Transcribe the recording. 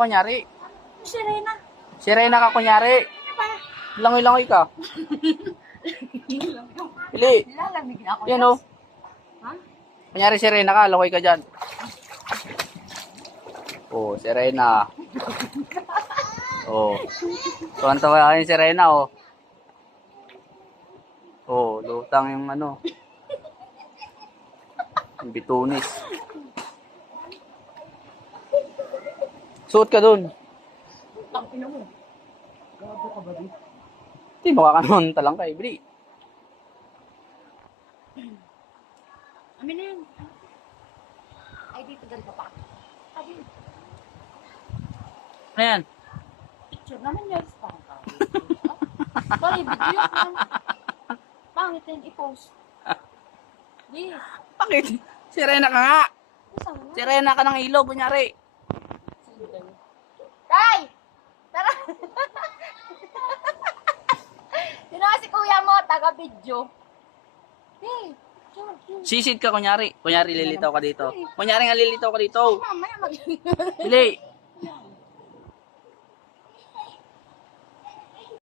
Kunyari. Sirena. Sirena ka kunyari. Langoy-langoy ka. Pili. Nilalamig na ako. Yan o. Ha? Kunyari sirena ka, langoy ka dyan. Oh, sirena. Oh. Tuwan-tuwa yung sirena oh. Oh, lutang yung ano. Yung bitunis. Suot ka dun. Ang ina mo. Gago ka ba dito? Hindi, makakanon talang ka, Ibri. Amin na yun. Ay, dito dali ka pa. Ay, Ano yan? picture naman yun. Parang tao. Bali, video yan. Pangit na yun i-post. Di. Bakit? Sirena ka nga. Isang mo. Sirena ka ng ilog, kunyari. Tay! Tara! Sino nga si kuya mo, taga-video? Hey, Sisid ka, kunyari. Kunyari, lilitaw ka dito. Kunyari nga lilitaw ka dito. mamaya mag- Bili.